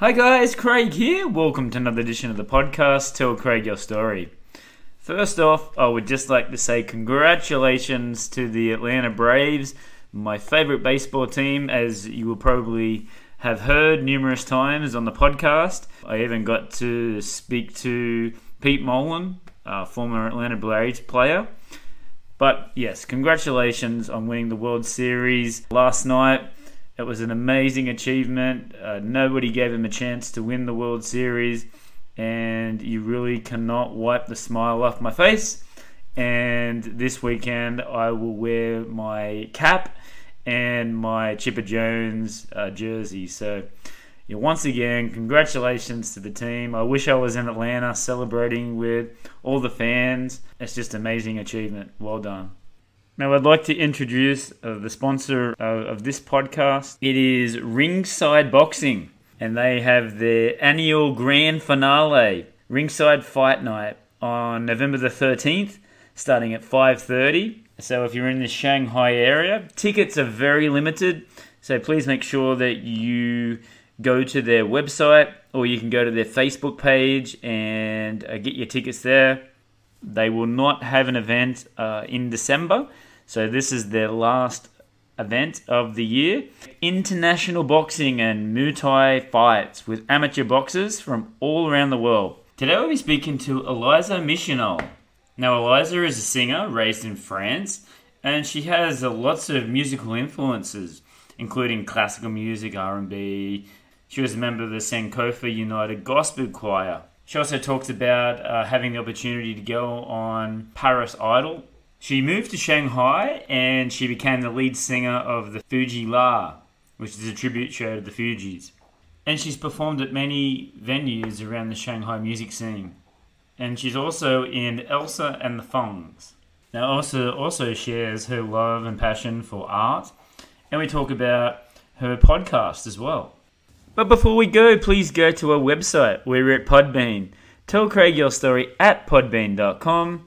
Hi guys, Craig here. Welcome to another edition of the podcast, Tell Craig Your Story. First off, I would just like to say congratulations to the Atlanta Braves, my favourite baseball team, as you will probably have heard numerous times on the podcast. I even got to speak to Pete Mullen, former Atlanta Braves player. But yes, congratulations on winning the World Series last night. It was an amazing achievement. Nobody gave him a chance to win the World Series, and you really cannot wipe the smile off my face. And this weekend, I will wear my cap and my Chipper Jones jersey. So, once again, congratulations to the team. I wish I was in Atlanta celebrating with all the fans. It's just an amazing achievement. Well done. Now, I'd like to introduce the sponsor of this podcast. It is Ringside Boxing, and they have their annual grand finale, Ringside Fight Night, on November the 13th, starting at 5:30. So if you're in the Shanghai area, tickets are very limited, so please make sure that you go to their website, or you can go to their Facebook page and get your tickets there. They will not have an event in December, so this is their last event of the year. International boxing and Muay Thai fights with amateur boxers from all around the world. Today we'll be speaking to Elsa Michanol. Now, Elsa is a singer raised in France, and she has lots of musical influences, including classical music, R&B. She was a member of the Sankofa Unit Gospel Choir. She also talks about having the opportunity to go on Paris Idol. She moved to Shanghai and she became the lead singer of the Fuji La, which is a tribute show to the Fugees. And she's performed at many venues around the Shanghai music scene. And she's also in Elsa and the Fongs. Now, Elsa also shares her love and passion for art. And we talk about her podcast as well. But before we go, please go to our website. We're at Podbean. Tell Craig your story at podbean.com.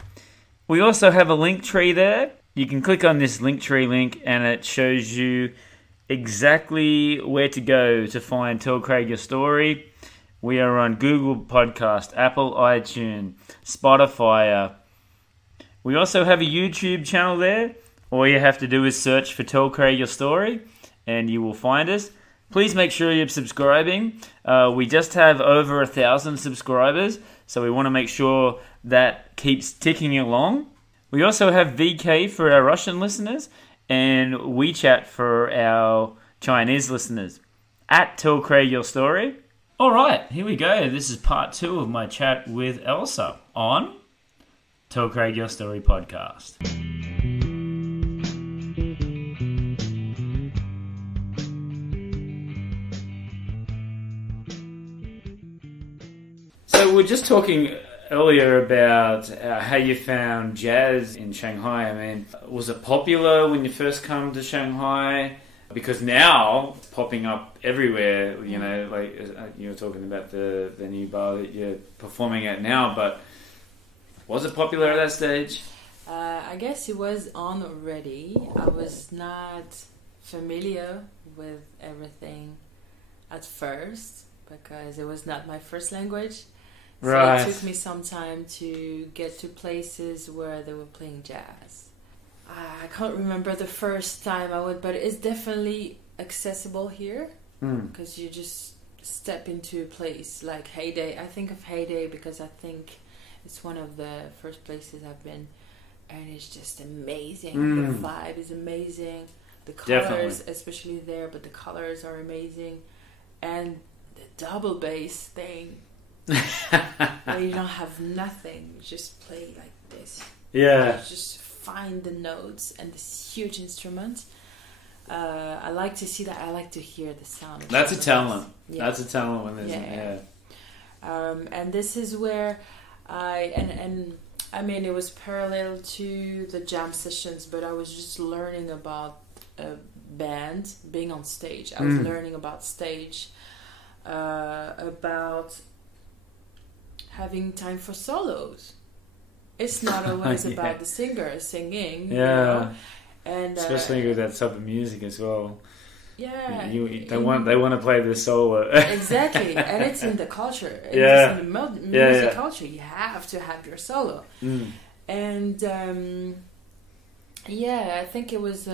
We also have a link tree there. You can click on this link tree link and it shows you exactly where to go to find Tell Craig Your Story. We are on Google Podcast, Apple iTunes, Spotify. We also have a YouTube channel there. All you have to do is search for Tell Craig Your Story and you will find us. Please make sure you're subscribing. We just have over 1,000 subscribers, so we want to make sure that keeps ticking along. We also have VK for our Russian listeners and WeChat for our Chinese listeners. At Tell Craig Your Story. All right, here we go. This is part 2 of my chat with Elsa on Tell Craig Your Story podcast. So we're just talking earlier about how you found jazz in Shanghai. I mean, was it popular when you first come to Shanghai? Because now it's popping up everywhere, like you were talking about the new bar that you're performing at now, but was it popular at that stage? I guess it was on already. I was not familiar with everything at first because it was not my first language. So right. It took me some time to get to places where they were playing jazz. I can't remember the first time I went, but it's definitely accessible here because you just step into a place like Heyday. I think of Heyday because I think it's one of the first places I've been, and it's just amazing. The vibe is amazing. The colors, definitely. Especially there, but the colors are amazing. And the double bass thing, where you don't have nothing, you just play like this. Yeah. You just find the notes and this huge instrument. I like to see that. I like to hear the sound. That's a talent. Yeah. That's a talent when there's and this is where I mean it was parallel to the jam sessions, but I was just learning about a band being on stage. I was learning about stage, about having time for solos. It's not always about the singer singing, you know? And especially with that type of music as well. Yeah, they want to play the solo. Exactly, and it's in the culture. Yeah. In the music culture, you have to have your solo. And I think it was.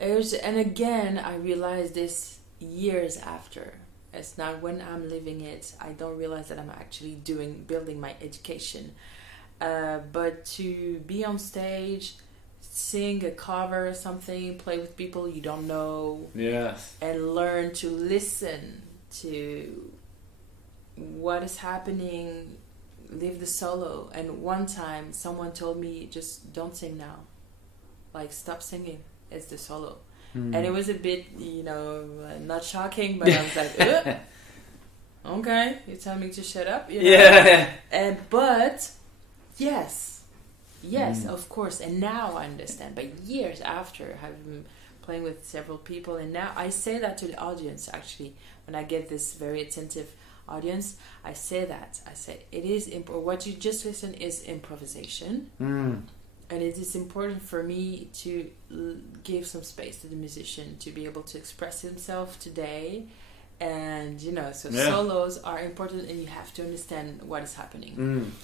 And again, I realized this years after. It's not when I'm living it. I don't realize that I'm actually building my education. But to be on stage, sing a cover or something, play with people you don't know, and learn to listen to what is happening, leave the solo. And one time someone told me, just don't sing now. Like, stop singing. It's the solo. And it was a bit, not shocking, but I was like, okay, you tell me to shut up, but yes, of course. And now I understand. But years after, I've been playing with several people, and now I say that to the audience. Actually, when I get this very attentive audience, I say that. I say it is what you just listen is improvisation. And it is important for me to give some space to the musician to be able to express himself today. And, solos are important, and you have to understand what is happening.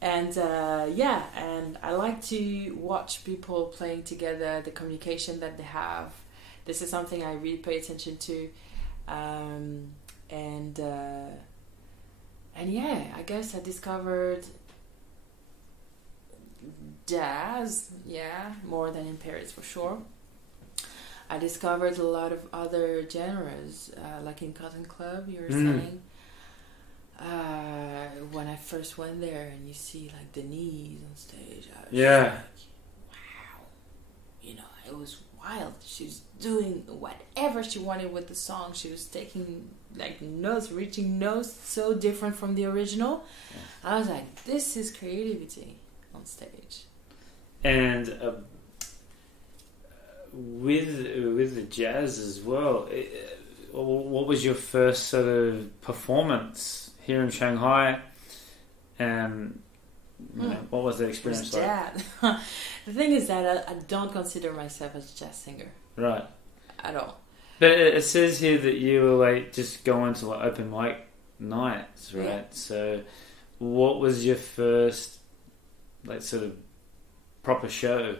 And, and I like to watch people playing together, the communication that they have. This is something I really pay attention to. I guess I discovered jazz, more than in Paris for sure. I discovered a lot of other genres, like in Cotton Club, you were saying. When I first went there and you see like Denise on stage, I was like, wow. It was wild. She was doing whatever she wanted with the song. She was taking like notes, reaching notes so different from the original. I was like, this is creativity on stage. And with the jazz as well, what was your first sort of performance here in Shanghai? And what was the experience like? Jazz. The thing is that I don't consider myself as a jazz singer. Right. At all. But it says here that you were like just going to like open mic nights, right? Yeah. So what was your first like sort of proper show?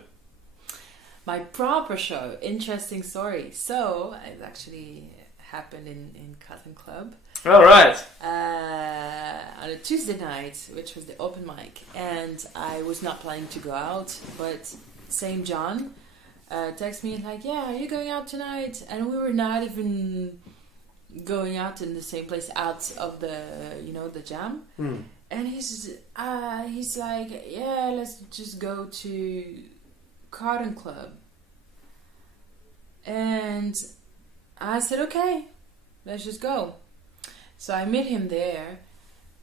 My proper show, interesting story. So it actually happened in Cotton Club. Oh, right. On a Tuesday night, which was the open mic, and I was not planning to go out, but St. John texted me like, "Yeah, are you going out tonight?" And we were not even going out in the same place, out of the the jam. And he's like, "Yeah, let's just go to Cotton Club." And I said, "Okay, let's just go." So I met him there,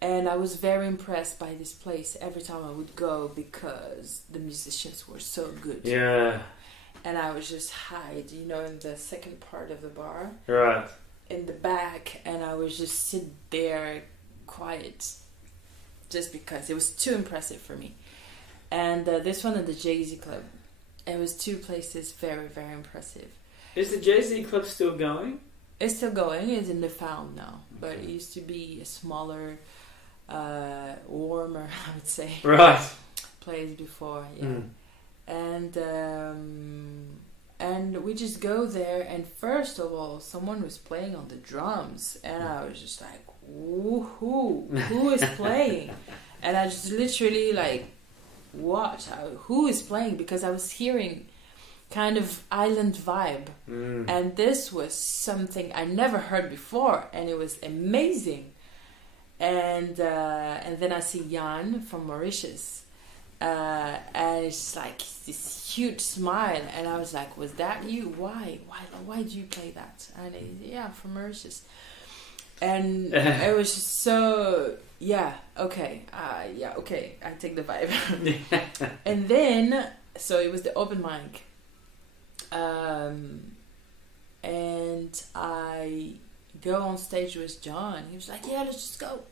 and I was very impressed by this place every time I would go because the musicians were so good. Yeah. And I would just hide, in the second part of the bar. Right. In the back, and I would just sit there quiet just because it was too impressive for me. And this one at the Jay-Z Club, it was two places very, very impressive. Is the Jay-Z Club still going? It's still going. It's in the Found now, but it used to be a smaller, warmer, I would say. Right. Place before, yeah. And we just go there, and first of all, someone was playing on the drums, and I was just like, who is playing? And I just literally like, what? Who is playing? Because I was hearing kind of island vibe, and this was something I never heard before, and it was amazing. And then I see Jan from Mauritius, and it's like this huge smile, and I was like, "Was that you? Why do you play that?" And yeah, from Mauritius. And it was just so okay, I take the vibe. And then so it was the open mic. And I go on stage with John. He was like, "Yeah, let's go.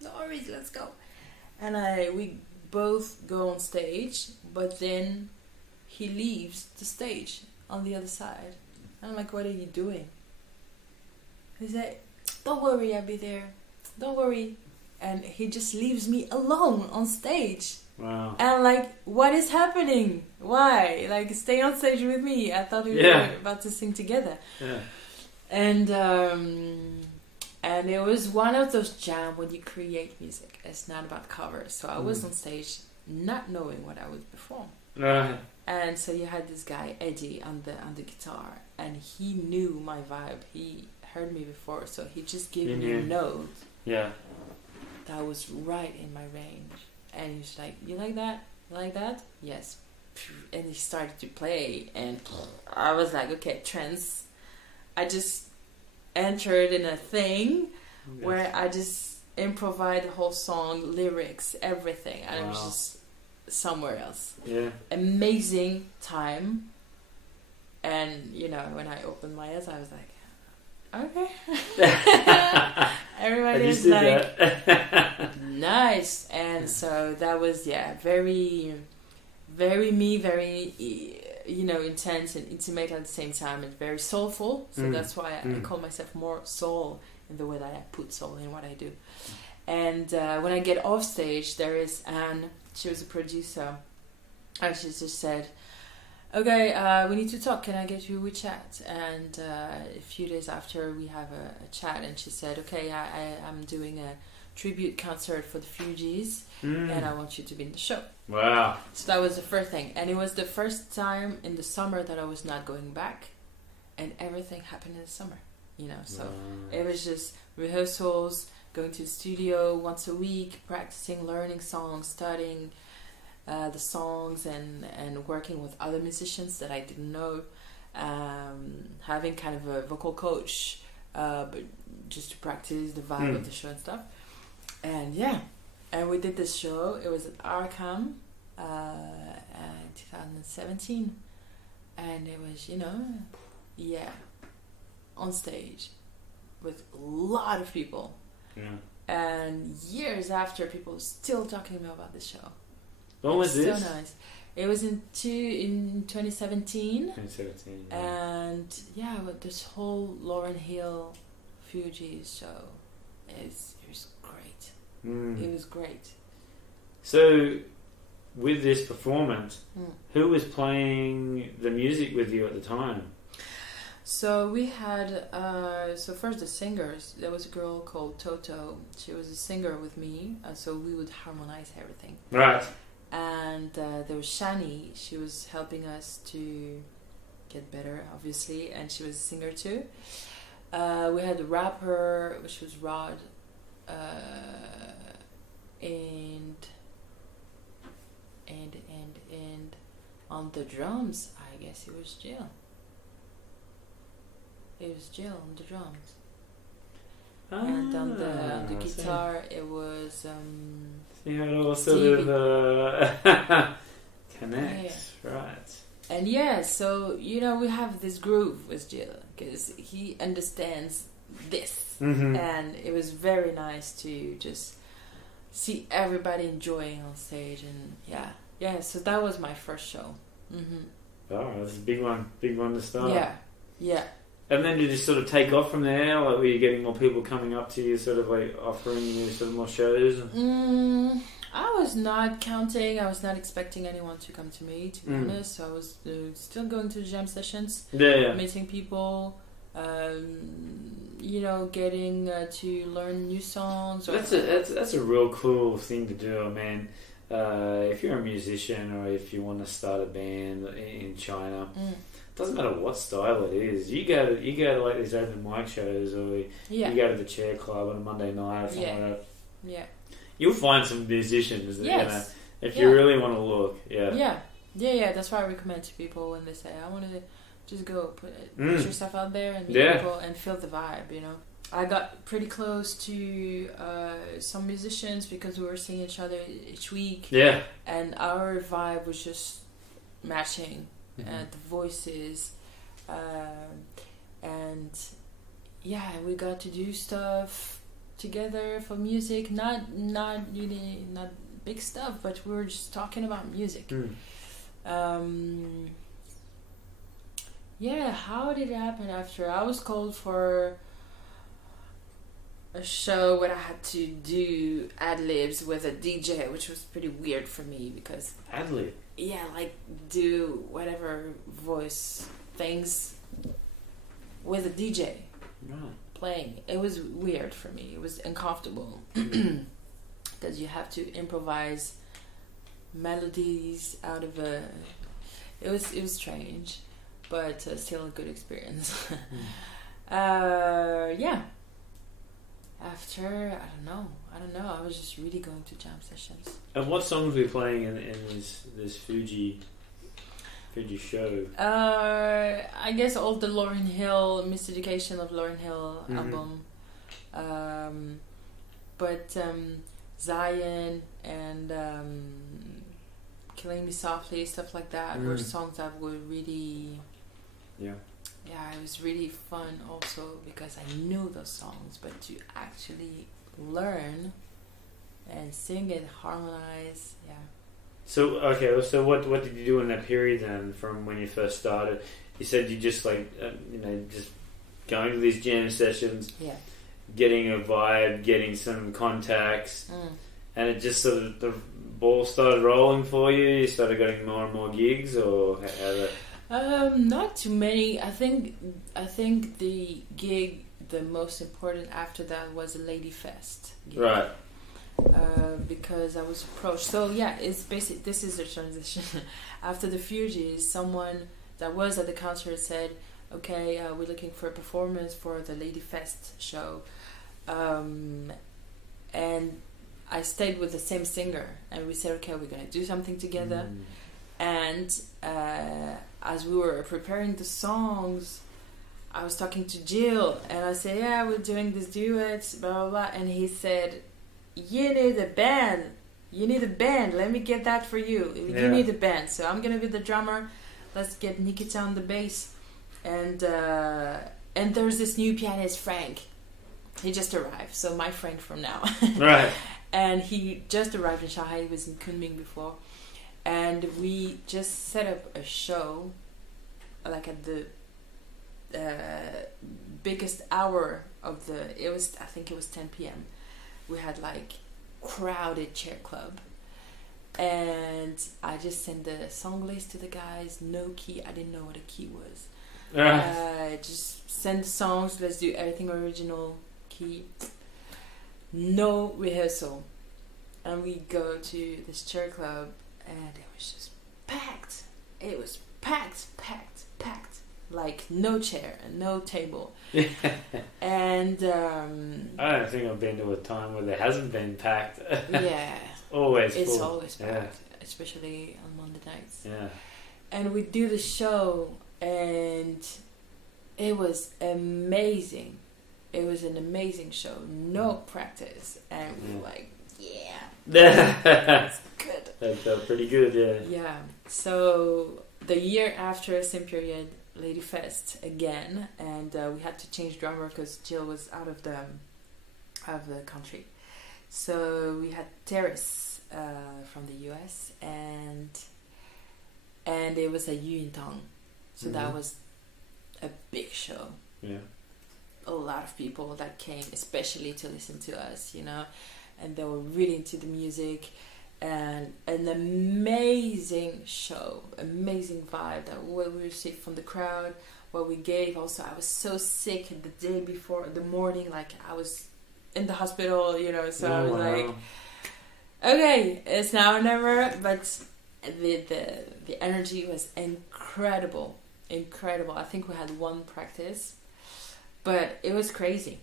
No worries, let's go." And we both go on stage, but then he leaves the stage on the other side. I'm like, what are you doing? He's like, don't worry, I'll be there. Don't worry. And he just leaves me alone on stage. Wow. And like, what is happening? Why? Like, stay on stage with me. I thought we were about to sing together. Yeah. And it was one of those jams when you create music. It's not about covers. So I was on stage not knowing what I would perform. Right. And so you had this guy, Eddie, on the guitar. And he knew my vibe. He heard me before. So he just gave me a note. Yeah. That was right in my range. And he was like, you like that? You like that? Yes. And he started to play. And I was like, okay, trance. I just entered in a thing where I just improvised the whole song, lyrics, everything. I was just somewhere else. Yeah. Amazing time. And, you know, when I opened my eyes, I was like, okay. Everybody is like, nice. And so that was, very, very me, very, you know, intense and intimate at the same time, and very soulful. So that's why I call myself more soul in the way that I put soul in what I do. And when I get off stage, there is Anne. She was a producer. And she just said, okay, we need to talk. Can I get you a WeChat? And a few days after, we have a chat. And she said, okay, I'm doing a tribute concert for the Fugees. And I want you to be in the show. Wow. So that was the first thing. And it was the first time in the summer that I was not going back. And everything happened in the summer, you know. So it was just rehearsals, going to the studio once a week, practicing, learning songs, studying the songs, and working with other musicians that I didn't know. Having kind of a vocal coach, but just to practice the vibe of the show and stuff. And and we did this show. It was at Arkham in 2017. And it was, you know, on stage with a lot of people. Yeah. And years after, people were still talking to me about the show. When was this? So nice. It was in 2017. 2017. And with this whole Lauryn Hill Fugees show, it was great. It was great. So, with this performance, who was playing the music with you at the time? So we had, first the singers. There was a girl called Toto. She was a singer with me, so we would harmonize everything. Right. And there was Shani. She was helping us to get better, obviously, and she was a singer too. We had the rapper, which was Rod, and on the drums, I guess it was Jill. It was Jill on the drums. And on the guitar, it was you had all sort of connects, right? And so you know, we have this groove with Jill because he understands this, and it was very nice to just see everybody enjoying on stage, and so that was my first show. Oh, that's a big one to start. Yeah. And then did you sort of take off from there? Like, were you getting more people coming up to you, sort of like offering you sort of more shows? I was not counting. I was not expecting anyone to come to me, to be honest. So I was still going to jam sessions, meeting people, you know, getting to learn new songs. That's a real cool thing to do, man. If you're a musician or if you want to start a band in China. Doesn't matter what style it is. You go to like these open mic shows, or you go to the Chair Club on a Monday night or something like that. Yeah. You'll find some musicians that, you know, if you really want to look. Yeah. That's why I recommend to people when they say, I want to just go put yourself out there and meet people and feel the vibe, you know. I got pretty close to some musicians because we were seeing each other each week. Yeah. And our vibe was just matching. The voices, and we got to do stuff together for music. Not really, not big stuff, but we were just talking about music. Yeah, how did it happen after? I was called for a show where I had to do ad-libs with a DJ, which was pretty weird for me because... Ad-lib? Yeah, like do whatever voice things with a DJ playing. It was weird for me. It was uncomfortable because you have to improvise melodies out of a... It was strange, but still a good experience. Yeah. After, I don't know. I was just really going to jam sessions. And what songs were you playing in this Fuji show? I guess all the Lauryn Hill, Miseducation of Lauryn Hill album. But Zion and Killing Me Softly, stuff like that, were songs that were really... Yeah, it was really fun also because I knew those songs, but to actually learn and sing and harmonize, yeah. So what did you do in that period then, from when you first started? You said you just just going to these jam sessions, getting a vibe, getting some contacts, and it just sort of the ball started rolling for you. You started getting more and more gigs, or how that? Not too many. I think the gig, the most important after that was a Ladyfest gig. Right. Because I was approached. So yeah, it's basic. This is a transition. After the Fugees, someone that was at the concert said, "Okay, we're looking for a performance for the Ladyfest show," and I stayed with the same singer, and we said, "Okay, we're gonna do something together." And as we were preparing the songs, I was talking to Jill, and I said, "Yeah, we're doing this duet, blah blah blah." And he said, "You need a band. You need a band. Let me get that for you. You need a band. So I'm gonna be the drummer. Let's get Nikita on the bass." And there's this new pianist, Frank. He just arrived. So my Frank from now. Right. And he just arrived in Shanghai. He was in Kunming before. And we just set up a show, like at the biggest hour of I think it was 10 p.m. We had like crowded chair club. And I just sent the song list to the guys, no key. I didn't know what a key was. Just send the songs, let's do everything original key. No rehearsal. And we go to this chair club. And it was just packed. It was packed. Like no chair and no table. And I don't think I've been to a time where there hasn't been packed. Yeah. Always it's full. Always packed, especially on Monday nights. Yeah. And we do the show, and it was amazing. It was an amazing show. No practice, and we were like, that's good. That felt pretty good, yeah. Yeah. So the year after, same period, Ladyfest again, and we had to change drummer because Jill was out of the country. So we had Terrace from the US, and it was a Yuintang. So that was a big show. Yeah. A lot of people that came, especially to listen to us, and they were really into the music, and an amazing show, amazing vibe that what we received from the crowd, what we gave. Also, I was so sick the day before, the morning, like I was in the hospital, so I was like, okay, it's now or never. But the energy was incredible. I think we had one practice, but it was crazy.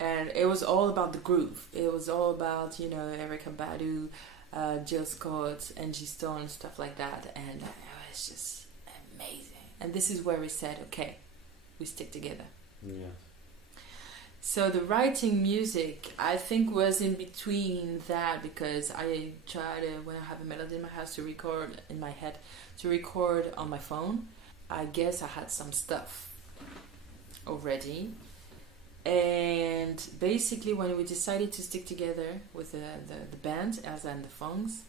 And it was all about the groove. It was all about, Erykah Badu, Jill Scott, Angie Stone, stuff like that. And it was just amazing. And this is where we said, okay, we stick together. Yeah. So the writing music, I think, was in between that, because I try to, when I have a melody in my house, to record in my head, to record on my phone. I guess I had some stuff already. And basically, when we decided to stick together with the band, Elsa and the Fongs,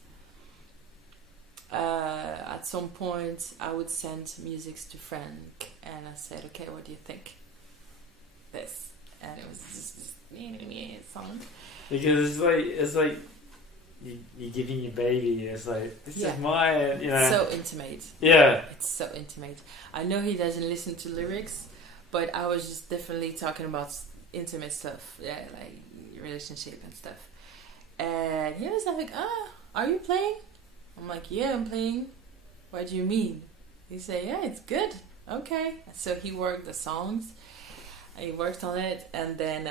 at some point I would send music to Frank, and I said, okay, what do you think? This. And it was just this song. Because it's like you're giving your baby. It's like, this is my, you know. So intimate. Yeah. It's so intimate. I know he doesn't listen to lyrics, but I was just definitely talking about intimate stuff. Yeah, like relationship and stuff. And he was like, are you playing? I'm like, yeah, I'm playing. What do you mean? He said, yeah, it's good. Okay. So he worked the songs. He worked on it, and then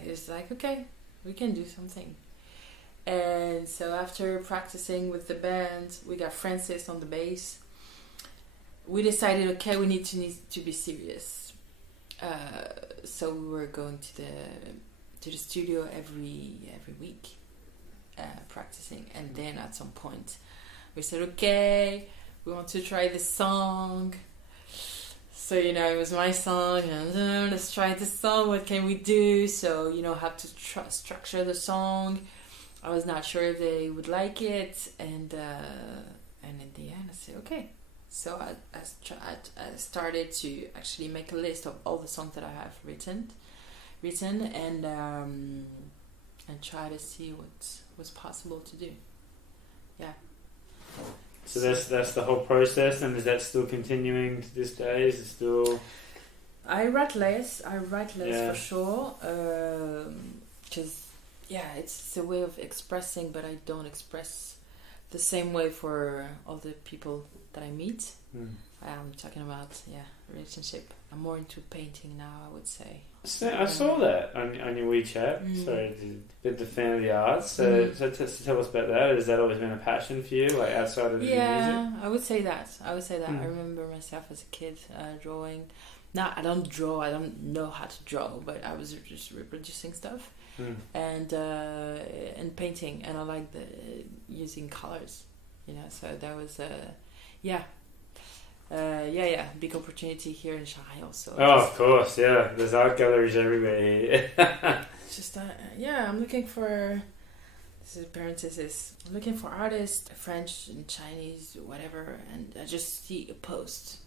he was like, okay, we can do something. And so after practicing with the band, we got Francis on the bass. We decided, okay, we need to be serious. So we were going to the studio every week, practicing. And then at some point, we said, okay, we want to try this song. So, you know, it was my song, and let's try this song, what can we do? So, you know, how to structure the song. I was not sure if they would like it, and in the end I said, okay. So I started to actually make a list of all the songs that I have written and try to see what was possible to do. Yeah. So that's the whole process, and is that still continuing to this day? Is it still? I write less for sure, because it's a way of expressing, but I don't express the same way for all the people that I meet. I'm talking about relationship. I'm more into painting now, I would say. So I saw that on your WeChat. Sorry, a bit the fan of the arts. So tell us about that. Has that always been a passion for you, like outside of the music? Yeah, I would say that. I remember myself as a kid drawing. Now I don't draw. I don't know how to draw, but I was just reproducing stuff and painting, and I like using colors. You know, so that was big opportunity here in Shanghai also. Oh, of course, yeah. There's art galleries everywhere here. Just I'm looking for. This is parenthesis. I'm looking for artists, French and Chinese, whatever, and I just see a post.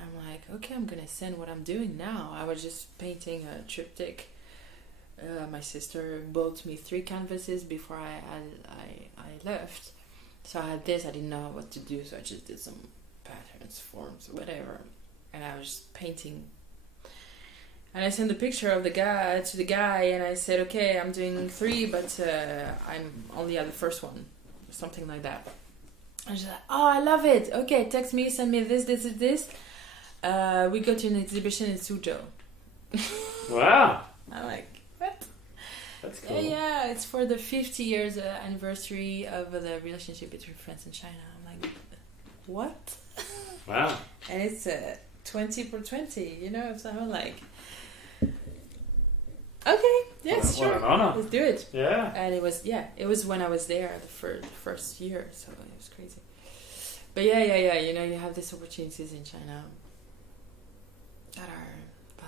I'm like, okay, I'm gonna send what I'm doing now. I was just painting a triptych. My sister bought me 3 canvases before I left. So I had this. I didn't know what to do, so I just did some patterns, forms, whatever, and I was just painting. And I sent a picture of the guy, and I said, okay, I'm doing 3, but I'm only at the first one, something like that. And she's like, oh, I love it. Okay, text me, send me this. We go to an exhibition in Suzhou. Wow. I'm like, what? That's cool. Yeah, it's for the 50 years anniversary of the relationship between France and China. I'm like, what? Wow. And it's 20 for 20, you know, so I'm like, okay, yes, what sure, an honor. let's do it. Yeah. And it was when I was there the first year, so it was crazy. But yeah, you know, you have these opportunities in China that are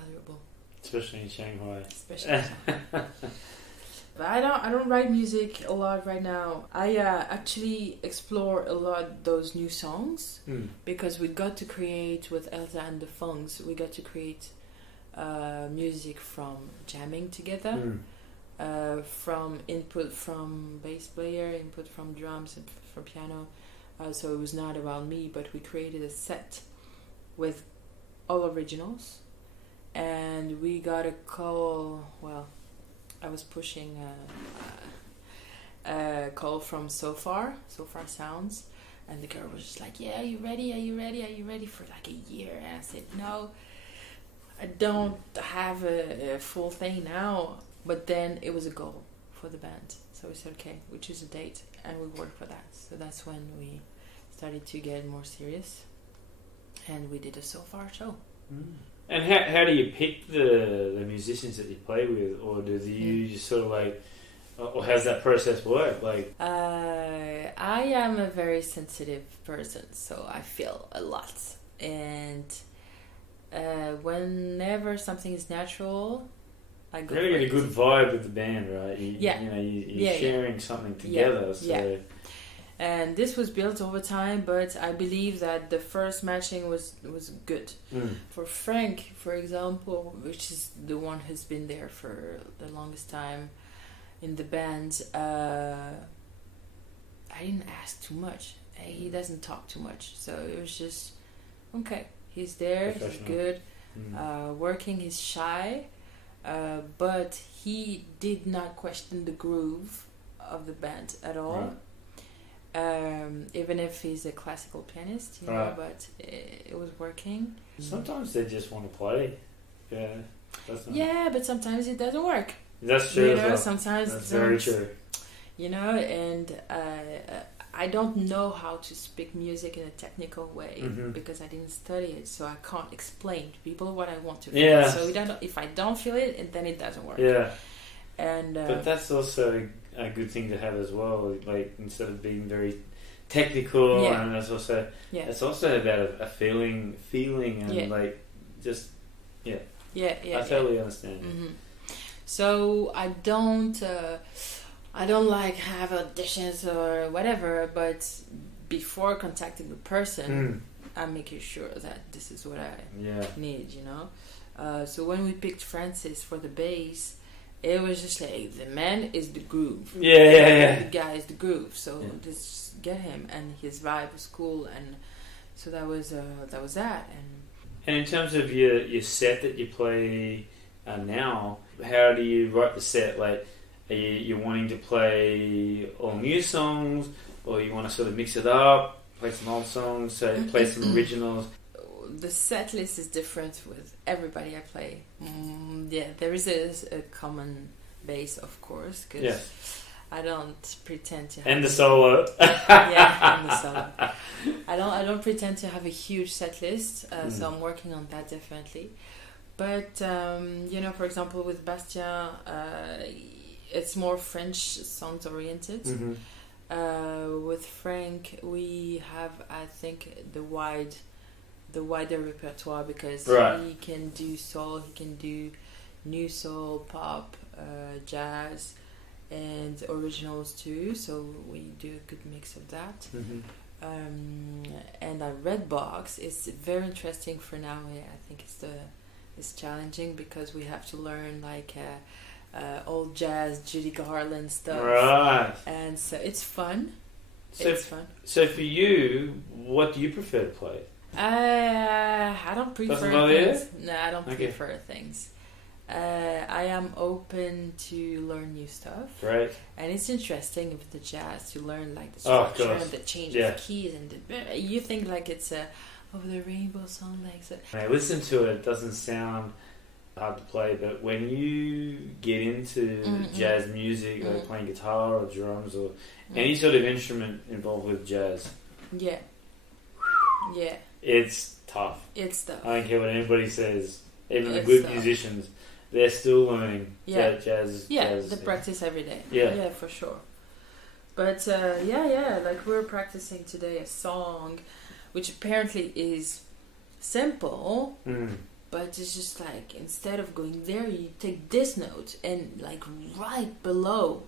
valuable. Especially in Shanghai. But I don't write music a lot right now. I actually explore a lot those new songs because we got to create with Elsa and the Fungs. We got to create music from jamming together, from input from bass player, input from drums and from piano. So it was not about me, but we created a set with all originals, and we got a call. Well, I was pushing a call from So Far Sounds, and the girl was just like, yeah, are you ready for like a year? And I said, no, I don't have a full thing now. But then it was a goal for the band, so we said, okay, we choose a date and we work for that. So that's when we started to get more serious, and we did a So Far show. And how do you pick the musicians that you play with, or do you just sort of like, or how's that process work? Like, I am a very sensitive person, so I feel a lot, and whenever something is natural, I go. You gotta get a good vibe with the band, right? You're sharing something together. So. And this was built over time, but I believe that the first matching was good. For Frank, for example, which is the one who's been there for the longest time in the band, I didn't ask too much. He doesn't talk too much, so it was just okay. He's there, he's good, working. He's shy, but he did not question the groove of the band at all. Even if he's a classical pianist, you know, but it was working. Sometimes they just want to play. But sometimes it doesn't work. That's true. You know, sometimes that's very true. You know, and I don't know how to speak music in a technical way because I didn't study it, so I can't explain to people what I want to feel. So if I don't feel it, then it doesn't work. And but that's also a good thing to have as well. Like, instead of being very technical, and it's also about a feeling, and like just I totally understand. So I don't like have auditions or whatever, but before contacting the person, I'm making sure that this is what I need, you know. So when we picked Francis for the bass, it was just like, the man is the groove. The guy is the groove. So just get him, and his vibe was cool, and so that was that. And in terms of your set that you play now, how do you write the set? Like, are you wanting to play all new songs, or you want to sort of mix it up, play some old songs, so play some originals? The set list is different with everybody I play. There is a common base, of course, because I don't pretend to have... And the solo. And the solo. I don't pretend to have a huge set list, so I'm working on that definitely. But, you know, for example, with Bastien, it's more French songs oriented. With Frank, we have, I think, the wider repertoire, because he can do soul, he can do new soul, pop, jazz, and originals too. So we do a good mix of that. And our Red Box is very interesting for now. I think it's challenging because we have to learn like old jazz, Judy Garland stuff, and so it's fun. So for you, what do you prefer to play? I don't prefer things. No, I don't prefer things. I am open to learn new stuff. Right. And it's interesting with the jazz to learn like the structure and the change of keys, and you think like it's a over the rainbow song, like so. When I listen to it, it doesn't sound hard to play, but when you get into jazz music, like playing guitar or drums or any sort of instrument involved with jazz, it's tough. It's tough. I don't care what anybody says. Even the good musicians, they're still learning jazz. They practice every day. Yeah, for sure. But like we're practicing today a song, which apparently is simple, but it's just like, instead of going there, you take this note and like right below,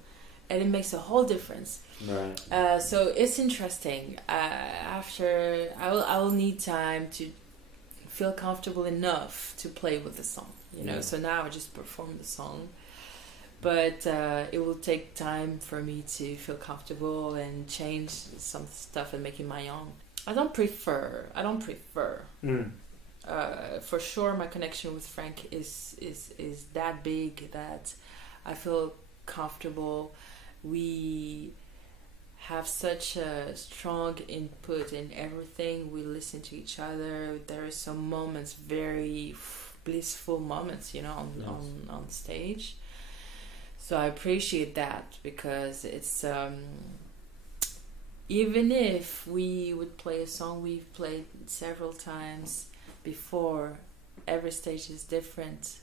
and it makes a whole difference. Right. So it's interesting. After I will need time to feel comfortable enough to play with the song, you know. So now I just perform the song, but it will take time for me to feel comfortable and change some stuff and make it my own. I don't prefer. For sure, my connection with Frank is that big that I feel comfortable. We have such a strong input in everything. We listen to each other. There are some moments, very blissful moments, you know, on stage. So I appreciate that, because it's even if we would play a song we've played several times before, every stage is different,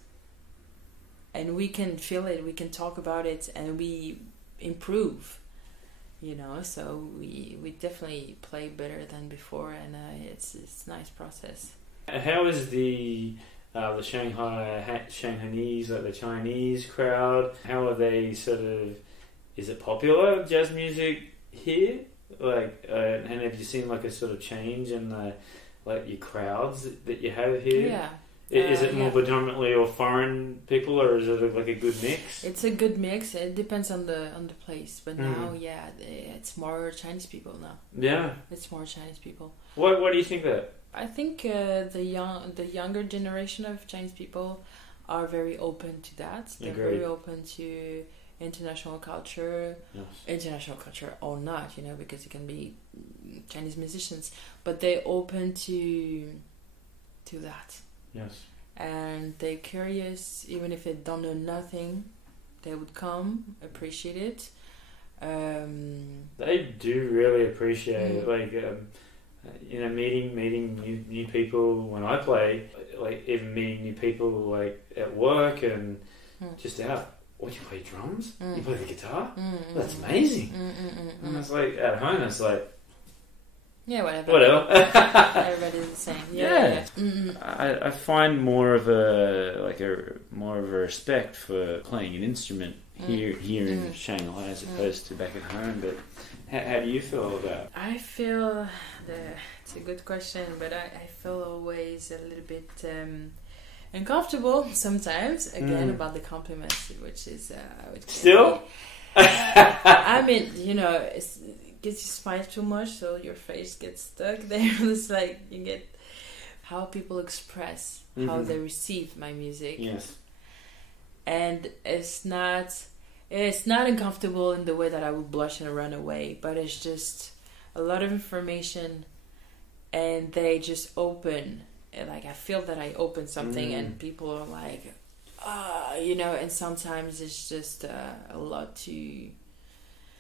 and we can feel it, we can talk about it, and we improve, you know. So we definitely play better than before, and it's a nice process. How is the Shanghainese, like the Chinese crowd, how are they sort of, is it popular jazz music here? Like, and have you seen like a sort of change in the like your crowds that you have here? Yeah. Is it more predominantly or foreign people, or is it like a good mix? It's a good mix. It depends on the place, but now, it's more Chinese people now. Yeah, it's more Chinese people. What do you think that? I think the younger generation of Chinese people are very open to that. They're very open to international culture, international culture or not, because it can be Chinese musicians, but they're open to that. Yes. And they're curious, even if they don't know nothing, they would come, appreciate it. They do really appreciate it. Like, meeting new people when I play, like even meeting new people like at work and just out. What, you play drums? You play the guitar? That's amazing. And it's like, at home, it's like, yeah, whatever. Everybody's the same. Yeah. I find more of a respect for playing an instrument here in Shanghai as opposed to back at home. But how do you feel about it? I feel it's a good question, but I feel always a little bit uncomfortable sometimes. Again, about the compliments, which is still. I mean, it's gets you smile too much, so your face gets stuck there. It's like you get how people express how they receive my music. Yes, and it's not uncomfortable in the way that I would blush and run away, but it's just a lot of information, and they just open. And like I feel that I open something, and people are like, and sometimes it's just a lot to.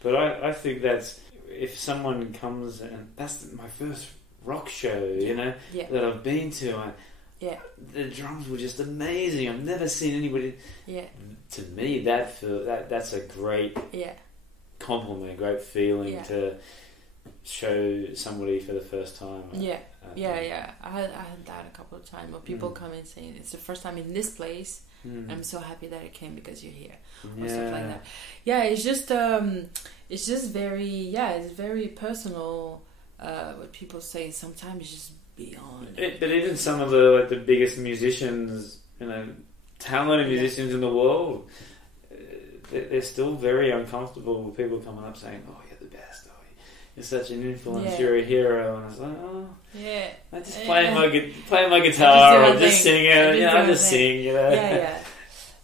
But I think that's. If someone comes and that's my first rock show, that I've been to, the drums were just amazing. I've never seen anybody. Yeah. To me, that's a great compliment, a great feeling to show somebody for the first time. I had that a couple of times where people come and saying it's the first time in this place. I'm so happy that I came because you're here, or stuff like that. Yeah, it's just very it's very personal. What people say sometimes is just beyond. But even some of the biggest musicians, talented musicians in the world, they're still very uncomfortable with people coming up saying, "Oh, you're the best. Oh, you're such an influence. You're a hero." And I was like, "Oh, I just playing my guitar or just singing. I just sing,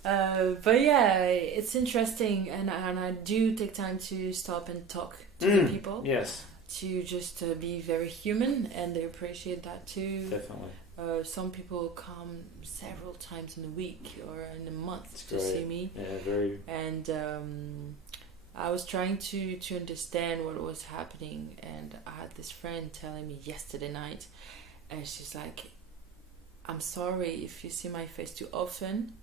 But it's interesting, and I do take time to stop and talk to the people. Yes. To just be very human, and they appreciate that too. Definitely. Some people come several times in a week or in a month to see me. Yeah, very. And I was trying to understand what was happening, and I had this friend telling me yesterday night, and she's like, "I'm sorry if you see my face too often,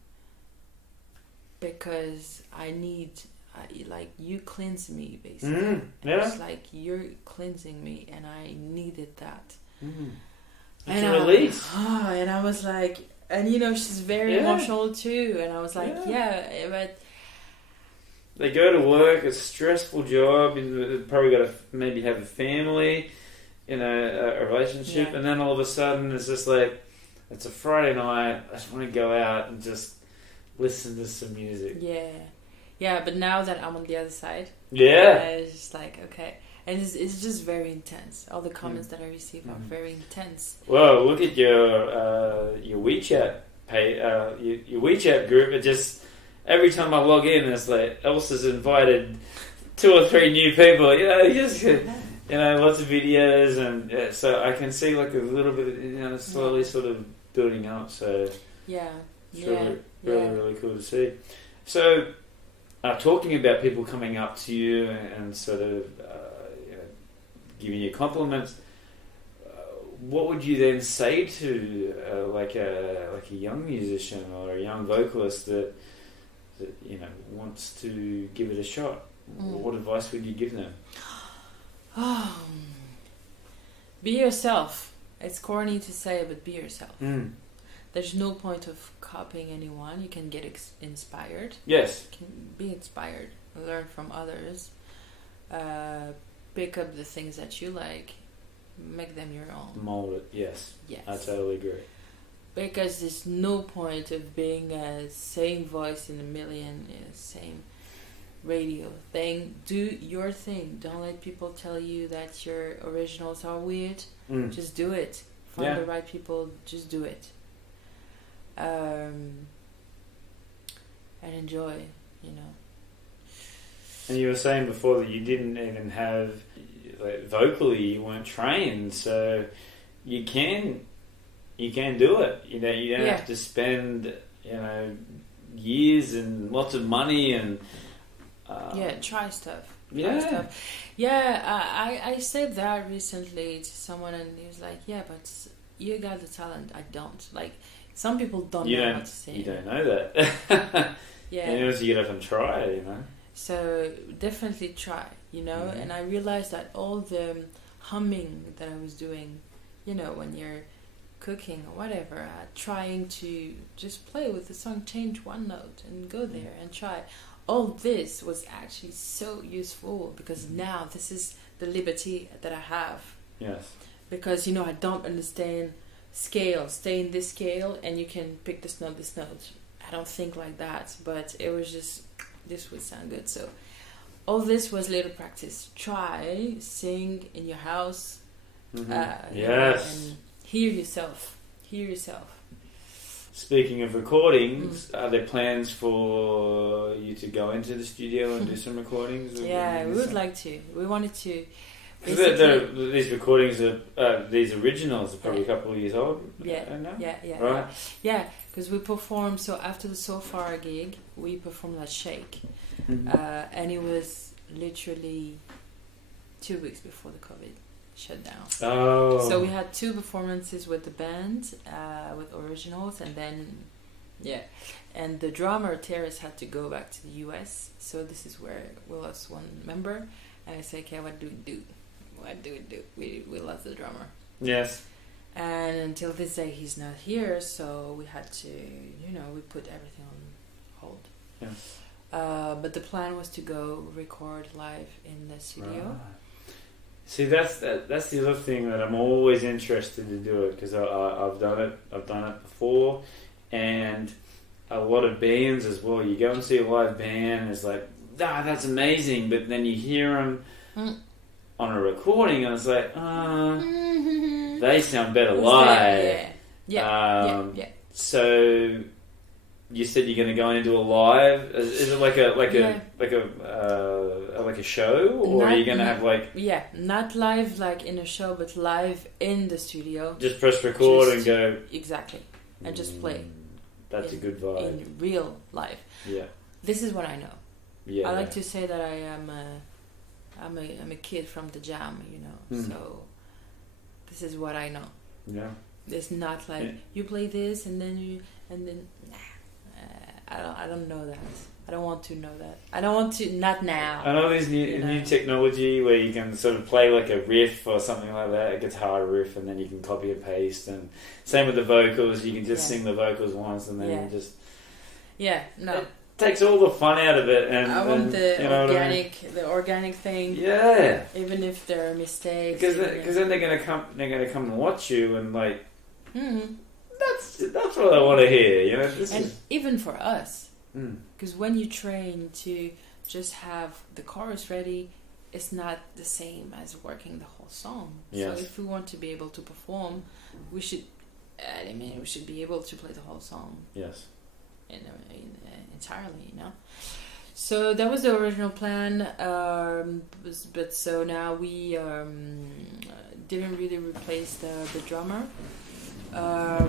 because I need, you cleanse me, basically. It's like you're cleansing me, and I needed that." It's a release. And I was like, and she's very emotional too, and I was like, but they go to work, it's a stressful job, you've probably got to maybe have a family, a relationship, and then all of a sudden it's just like, it's a Friday night, I just want to go out and just listen to some music. But now that I'm on the other side, it's just like, okay. And it's just very intense. All the comments that I receive are very intense. Well, look at your WeChat your WeChat group. It just every time I log in, it's like Elsa's invited 2 or 3 new people. Lots of videos, and so I can see like a little bit, slowly sort of building up. So it's really cool to see. So, talking about people coming up to you and sort of giving you compliments, what would you then say to like a young musician or a young vocalist that wants to give it a shot? What advice would you give them? Be yourself. It's corny to say, but be yourself. There's no point of copying anyone. You can get inspired. Yes. You can be inspired, learn from others. pick up the things that you like, make them your own. Mold it, yes. Yes. I totally agree. Because there's no point of being a same voice in a million, same radio thing. Do your thing. Don't let people tell you that your originals are weird. Just do it. Find the right people. Just do it. And enjoy, And you were saying before that you didn't even have, like, vocally, you weren't trained, so you can do it. You don't have to spend, years and lots of money and try stuff. I said that recently to someone, and he was like, "Yeah, but you got the talent. I don't." Like, some people don't know how to sing. You don't know that. And you get up and try, So definitely try, And I realized that all the humming that I was doing, when you're cooking or whatever, trying to just play with the song, change one note and go there and try. All this was actually so useful because now this is the liberty that I have. Yes. Because, I don't understand scale. Stay in this scale and you can pick this note, this note. I don't think like that. But it was just, this would sound good. So all this was little practice. Try, sing in your house. Yes. And hear yourself. Hear yourself. Speaking of recordings, are there plans for you to go into the studio and do some recordings? Yeah, we would like to. We wanted to. These recordings these originals are probably a couple of years old. Yeah, because we performed. So after the So Far gig, we performed at Shake, and it was literally 2 weeks before the COVID shut down. Oh. So we had 2 performances with the band, with originals, and then and the drummer Terrace had to go back to the US. So this is where we lost one member, and I said, "Okay, what do we do? What do we do? We lost the drummer." Yes. And until this day, he's not here, so we had to, we put everything on hold. Yes. But the plan was to go record live in the studio. Right. See, that's the other thing that I'm always interested to do it, because I've done it before, and a lot of bands as well. You go and see a live band, and it's like, that's amazing, but then you hear them on a recording, and it's like, they sound better live. Yeah. So you said you're going to go into a live. Is it like a show, or are you going to have not live like in a show, but live in the studio? Just press record and go exactly, and just play. That's a good vibe in real life. Yeah, this is what I know. Yeah, I like to say that I am I'm a kid from the jam, So this is what I know. Yeah, it's not like you play this and then I don't know that. I don't want to know that. I don't want to, not now. I know there's new technology where you can sort of play like a riff or something like that, a guitar riff, and then you can copy and paste. And same with the vocals, you can just sing the vocals once and then just... Yeah, no. It takes all the fun out of it. And I want the organic thing. Yeah. Even if there are mistakes. Because then they're going to come and watch you and like... That's what I want to hear, even for us, because when you train to just have the chorus ready, it's not the same as working the whole song. Yes. So if we want to be able to perform, we should be able to play the whole song. Yes. Entirely, So that was the original plan, but so now we didn't really replace the drummer.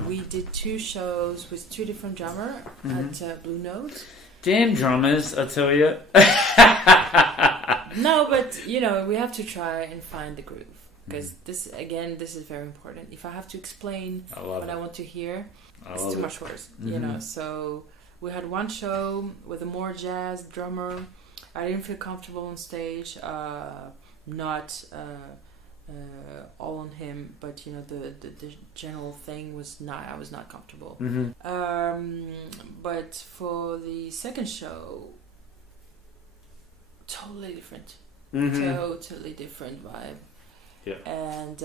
We did 2 shows with 2 different drummers at Blue Note. Damn drummers, I tell you. No, but we have to try and find the groove, because this is very important. If I have to explain what I want to hear, it's too much words. So we had 1 show with a more jazz drummer. I didn't feel comfortable on stage. Not all on him, but the general thing was not. I was not comfortable. But for the second show, totally different. Totally different vibe. Yeah. And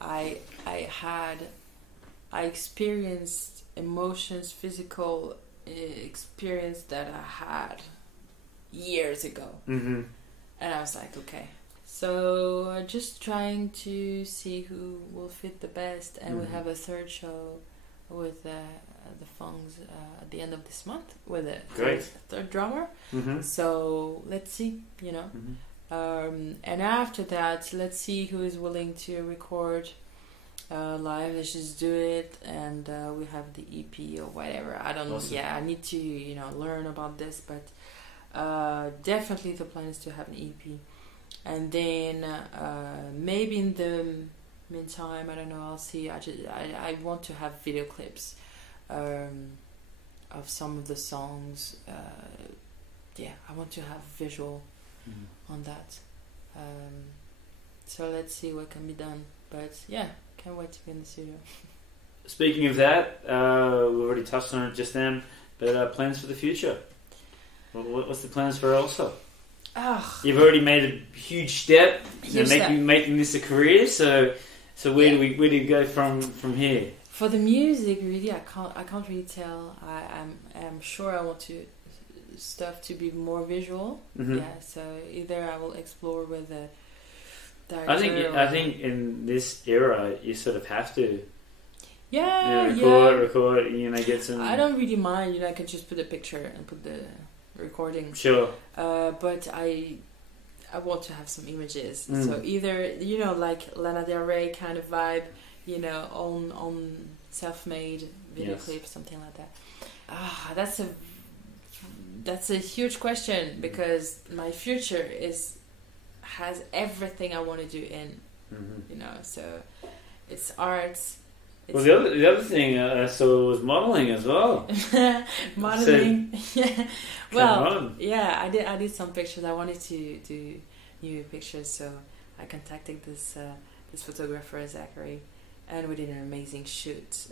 I experienced emotions, physical experience that I had years ago. Mm-hmm. And I was like, okay. So just trying to see who will fit the best. And we have a third show with the Fongs at the end of this month with a third drummer. Mm-hmm. So let's see, you know. Mm-hmm. And after that, let's see who is willing to record live. Let's just do it, and we have the EP or whatever. I don't know. Yeah, I need to learn about this, but definitely the plan is to have an EP, and then maybe in the meantime, I don't know. I'll see. I want to have video clips of some of the songs. I want to have visual on that. So let's see what can be done. But yeah, can't wait to be in the studio. Speaking of that, we already touched on it just then, but plans for the future. What's the plans for Elsa? You've already made a huge step, making this a career. So where do we go from here? For the music, really, I can't really tell. I'm sure I want stuff to be more visual. Mm-hmm. Yeah, so either I will explore with a director. I think in this era you sort of have to. Yeah, record. Get some. I don't really mind. I can just put a picture and put the recording. Sure. But I want to have some images. So either like Lana Del Rey kind of vibe, on self-made video clip, something like that. That's a huge question because my future has everything I want to do in, so it's arts. Well, the other thing I saw was modeling as well. Modeling, yeah. Well, yeah, I did some pictures. I wanted to do new pictures, so I contacted this photographer Zachary, and we did an amazing shoot.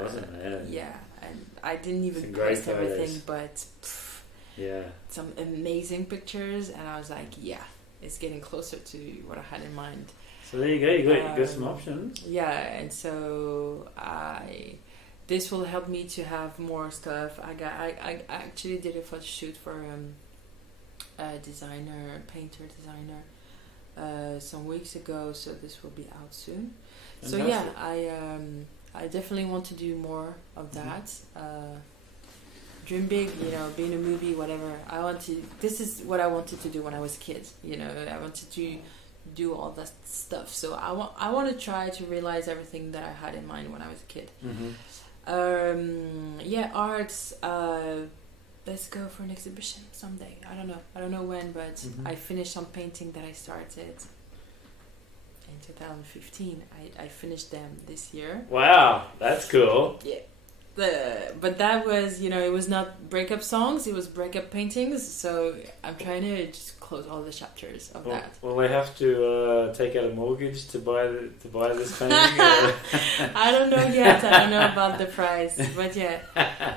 Wasn't it? Yeah, and I didn't even post everything, but. Some amazing pictures, and I was like, yeah, it's getting closer to what I had in mind. So there you go, you got some options. Yeah, and so this will help me to have more stuff. I actually did a photo shoot for a painter designer some weeks ago, so this will be out soon. Fantastic. So yeah, I definitely want to do more of that. Dream big, be in a movie, whatever. This is what I wanted to do when I was a kid. I wanted to do all that stuff. So I want to try to realize everything that I had in mind when I was a kid. Arts. Let's go for an exhibition someday. I don't know when, but I finished some painting that I started in 2015. I finished them this year. Wow, that's cool. Yeah. But that was, it was not breakup songs, it was breakup paintings, so I'm trying to just close all the chapters of that. Well, they have to take out a mortgage to buy this painting? I don't know yet, I don't know about the price, but yeah,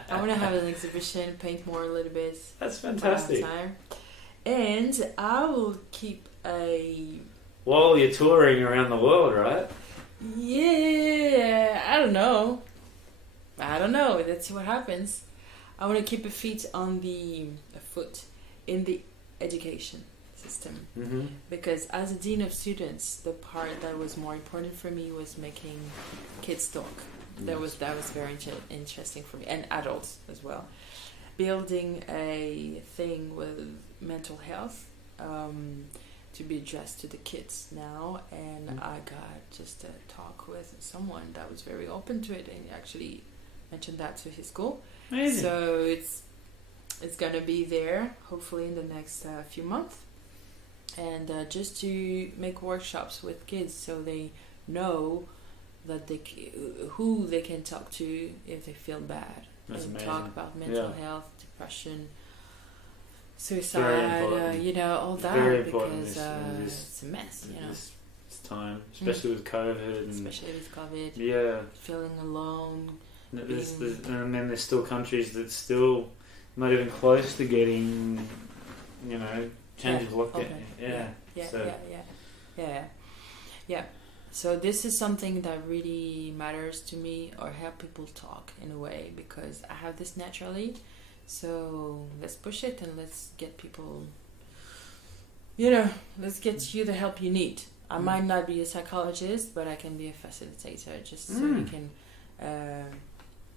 I want to have an exhibition, paint more a little bit. That's fantastic. And I will keep While you're touring around the world, right? Yeah, I don't know. Let's see what happens. I want to keep a foot in the education system. Because as a dean of students, the part that was more important for me was making kids talk. That was very interesting for me, and adults as well. Building a thing with mental health to be addressed to the kids now, and I got just a talk with someone that was very open to it and actually mentioned that to his school. Amazing. So it's gonna be there hopefully in the next few months, and just to make workshops with kids so they know that who they can talk to if they feel bad. That's and amazing. Talk about mental health, depression, suicide, all that. Very because it's a mess, This time, especially with COVID. Yeah. Feeling alone. And then there's still countries that still not even close to getting, Change of lockdown. Open. Yeah. Yeah. So this is something that really matters to me, or help people talk in a way, because I have this naturally. So let's push it and let's get people, let's get you the help you need. I might not be a psychologist, but I can be a facilitator, just so you can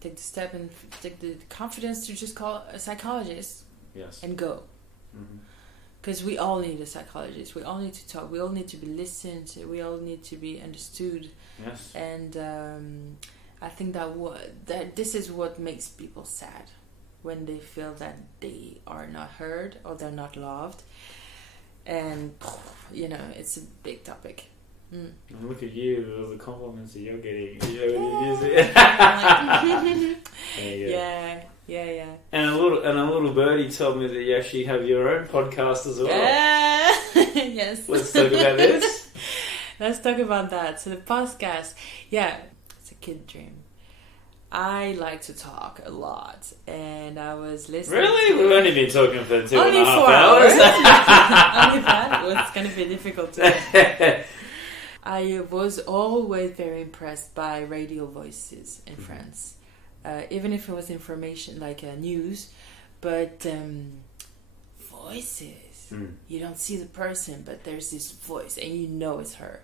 take the step and take the confidence to just call a psychologist and go. Because we all need a psychologist. We all need to talk. We all need to be listened to. We all need to be understood. Yes. And I think that this is what makes people sad, when they feel that they are not heard or they're not loved. And, it's a big topic. And look at you, all the compliments that you're getting. Yeah. And a little birdie told me that you actually have your own podcast as well. Yes. Let's talk about this. Let's talk about that. So the podcast, it's a kid dream. I like to talk a lot, and I was listening. Really? We've only been talking for 2.5 hours. hours. Only that? Well, it's going to be difficult to. I was always very impressed by radio voices in France. Even if it was information, like news, but voices. You don't see the person, but there's this voice, and it's her,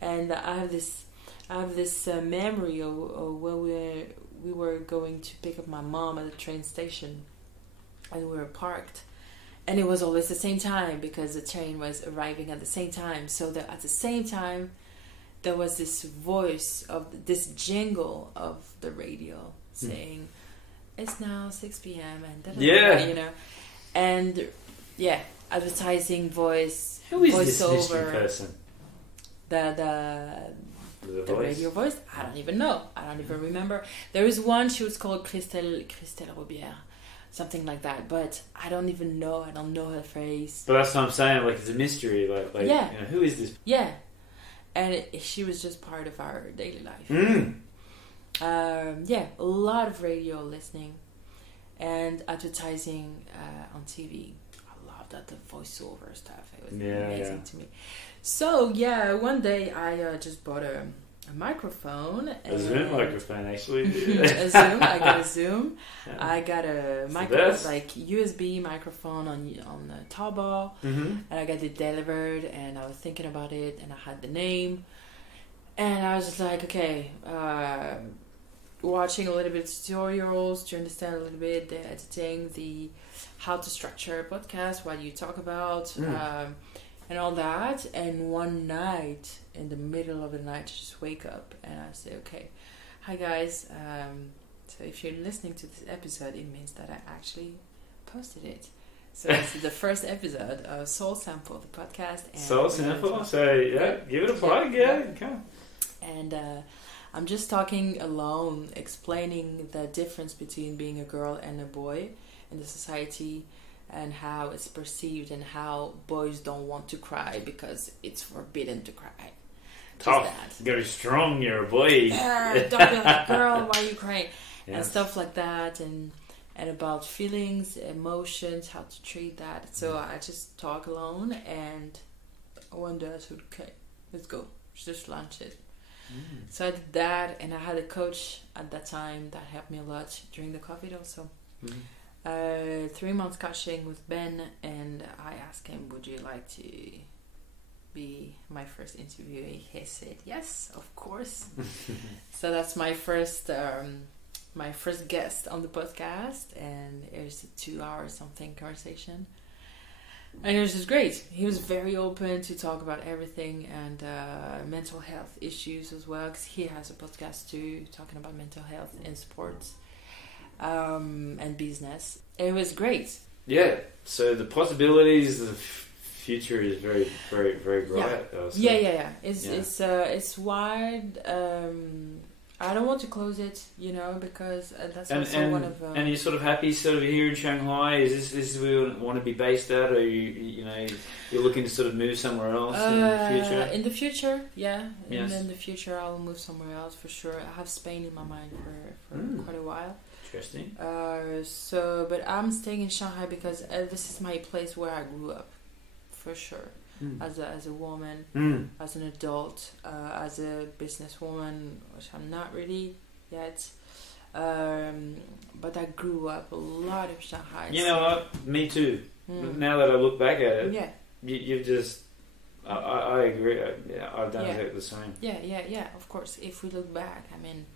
And I have this memory of when we were going to pick up my mom at the train station, and we were parked, and it was always the same time because the train was arriving at the same time. So that at the same time, there was this voice of this jingle of the radio saying, "It's now 6 p.m." and and advertising voice. Who is voice this mystery person? The radio voice? I don't even know. I don't even remember. There is one, she was called Christelle Robière, something like that. But I don't even know. I don't know her face. But that's what I'm saying. Like, it's a mystery. Who is this? Yeah. And she was just part of our daily life. A lot of radio listening and advertising on TV. I love that, the voiceover stuff. It was amazing to me. So, one day I just bought a microphone. A Zoom microphone, actually. A Zoom. I got a Zoom. Yeah. I got a USB microphone on the Taobao. And I got it delivered, and I was thinking about it, and I had the name. And I was just like, okay, watching a little bit of tutorials to understand a little bit the editing, how to structure a podcast, what you talk about, and all that. And one night, in the middle of the night, I just wake up and I say, okay, hi guys, so if you're listening to this episode, it means that I actually posted it. So this is the first episode of Soul Sample, the podcast. And Soul Sample? So, give it a plug, come. And I'm just talking alone, explaining the difference between being a girl and a boy in the society, and how it's perceived, and how boys don't want to cry because it's forbidden to cry. Tough. You gotta be strong, you're a boy. Don't be like a girl, why are you crying? Yes. And stuff like that, and about feelings, emotions, how to treat that. So I just talk alone, and one day I said, okay, let's go. Just launch it. So I did that, and I had a coach at that time that helped me a lot during the COVID also. 3 months coaching with Ben, and I asked him, would you like to be my first interviewee? He said yes, of course. So that's my first guest on the podcast, and it was a 2-hour something conversation, and it was just great. He was very open to talk about everything, and mental health issues as well, because he has a podcast too talking about mental health in sports and business. It was great. Yeah, so the possibilities, the future is very, very, very bright. Yeah. It's wide. I don't want to close it, because that's also one of. And you're sort of happy, sort of here in Shanghai. Is this where you want to be based at, or you're looking to sort of move somewhere else in the future? In the future, yeah. Yes. In the future, I'll move somewhere else for sure. I have Spain in my mind for quite a while. Interesting. But I'm staying in Shanghai because this is my place where I grew up. for sure. As a woman, as an adult, as a businesswoman, which I'm not really yet. But I grew up a lot in Shanghai. You know what? Me too. Now that I look back at it, you've just... I agree. I've done exactly the same. Yeah. Of course, if we look back, I mean,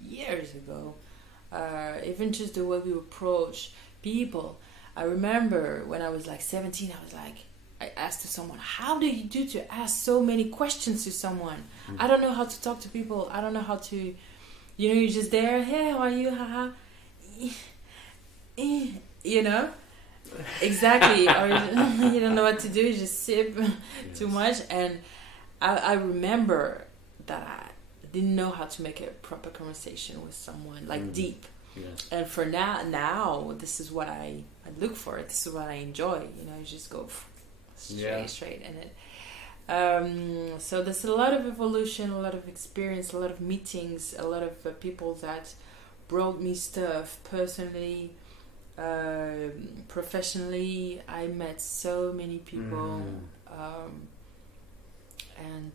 years ago, even just the way we approach people. I remember when I was like 17, I asked to someone, how do you do to ask so many questions to someone? I don't know how to talk to people. I don't know how to, you're just there. Hey, how are you? Haha. You know? Exactly. Or you don't know what to do. You just sip too much. And I remember that I didn't know how to make a proper conversation with someone, like deep. Yes. And for now, this is what I look for. This is what I enjoy. You just go straight in it. So there's a lot of evolution, a lot of experience, a lot of meetings, a lot of people that brought me stuff personally, professionally. I met so many people, and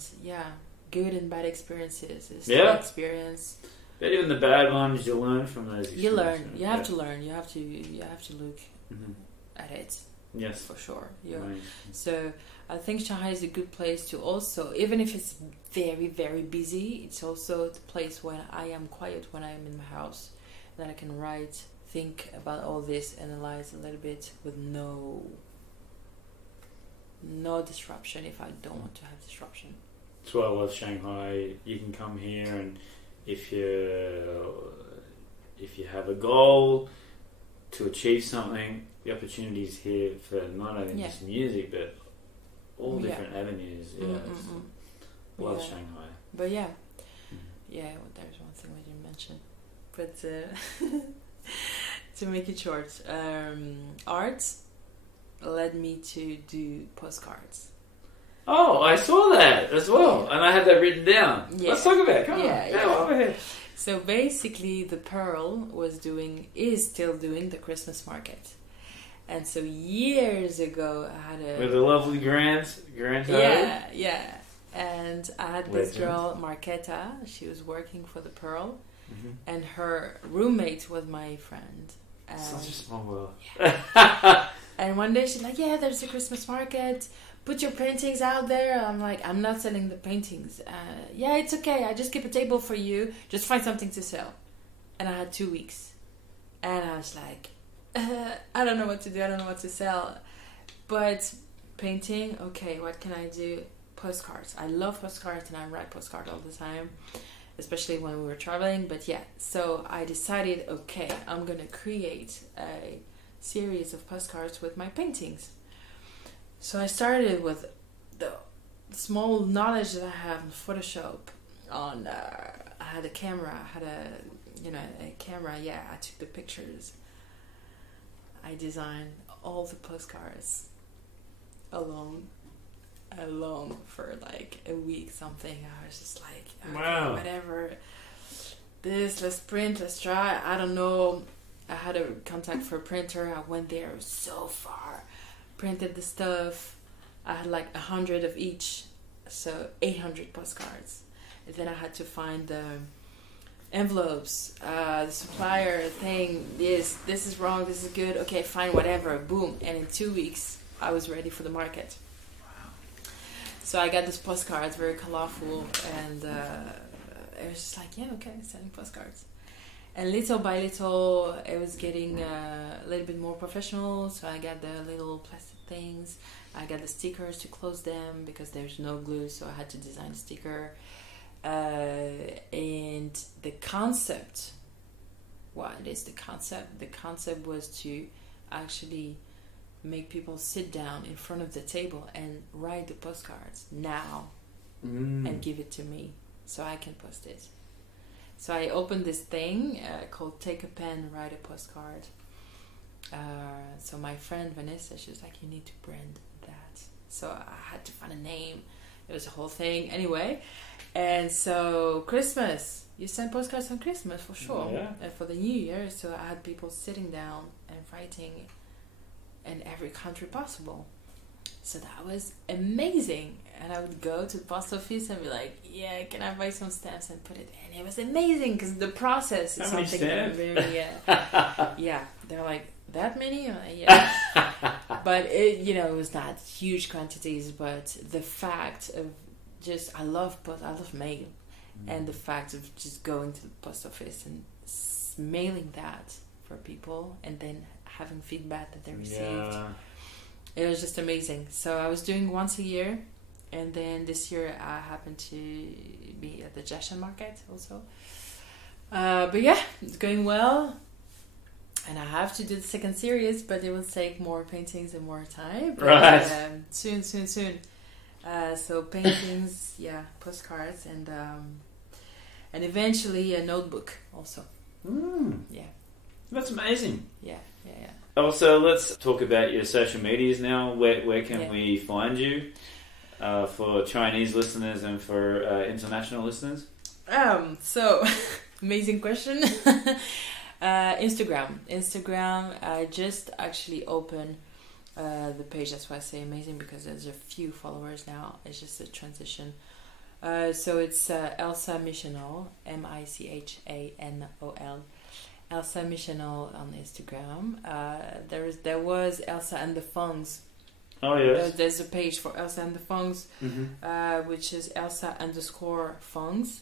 good and bad experiences. It's experience. But even the bad ones, you learn from those experiences. You learn. You have to learn. You have to look at it. Yes, for sure. Right. So I think Shanghai is a good place to also, even if it's very, very busy, it's also the place where I am quiet when I am in my house, that I can write, think about all this, analyze a little bit with no disruption if I don't want to have disruption. That's why I love Shanghai. You can come here, and if you have a goal to achieve something, the opportunities here for not only just music but all different avenues. Love Shanghai. But there's one thing we didn't mention. But to make it short, art led me to do postcards. Oh, I saw that as well, and I had that written down. Let's talk about it. Come on. Go ahead. So basically, the Pearl is still doing the Christmas market. And so years ago, I had with a lovely grand yeah. And I had this girl, Marquetta. She was working for the Pearl, and her roommate was my friend. Such a small world. Yeah. And one day she's like, "Yeah, there's a Christmas market. Put your paintings out there." I'm like, "I'm not selling the paintings." Yeah, it's okay. I just keep a table for you. Just find something to sell. And I had 2 weeks, and I was like, I don't know what to do. I don't know what to sell. But painting, okay, what can I do? Postcards. I love postcards, and I write postcards all the time, especially when we were traveling. But so I decided, okay, I'm going to create a series of postcards with my paintings. So I started with the small knowledge that I have in Photoshop. I had a camera. I had a camera. Yeah, I took the pictures. I designed all the postcards alone for like a week something. I was just like, okay, whatever. Let's print, let's try. I don't know. I had a contact for a printer. I went there so far, printed the stuff. I had like 100 of each, so 800 postcards. And then I had to find the envelopes, the supplier thing, this is wrong, this is good, okay, fine, whatever, boom. And in 2 weeks I was ready for the market. So I got this postcards, very colorful, and it was just like, selling postcards. And little by little it was getting a little bit more professional. So I got the little plastic things, I got the stickers to close them because there's no glue, so I had to design a sticker. And the concept, what is the concept? The concept was to actually make people sit down in front of the table and write the postcards now and give it to me so I can post it. So I opened this thing called Take a Pen, Write a Postcard. So my friend Vanessa, she was like, you need to brand that. So I had to find a name. It was a whole thing. Anyway, and so Christmas, you send postcards on Christmas for sure. And for the New Year, so I had people sitting down and writing in every country possible. So that was amazing. And I would go to the post office and be like, yeah, can I buy some stamps and put it in? It was amazing because the process is something that very, yeah. They're like, that many? I'm like, yeah. But it was not huge quantities, but the fact of just, I love mail. And the fact of just going to the post office and mailing that for people and then having feedback that they received. It was just amazing. So I was doing once a year. And then this year I happened to be at the Jashan market also. But yeah, it's going well. And I have to do the second series, but it will take more paintings and more time. But, right. Soon. So paintings, postcards, and eventually a notebook also. Yeah. That's amazing. Yeah. Also, let's talk about your social medias now. Where can we find you? For Chinese listeners and for international listeners? So, amazing question. Instagram. I just actually opened the page. That's why I say amazing, because there's a few followers now. It's just a transition. So it's Elsa Michanol, Michanol. Elsa Michanol on Instagram. There was Elsa and the Fongs. Oh, yes. There's a page for Elsa and the Fongs, which is Elsa_Fongs.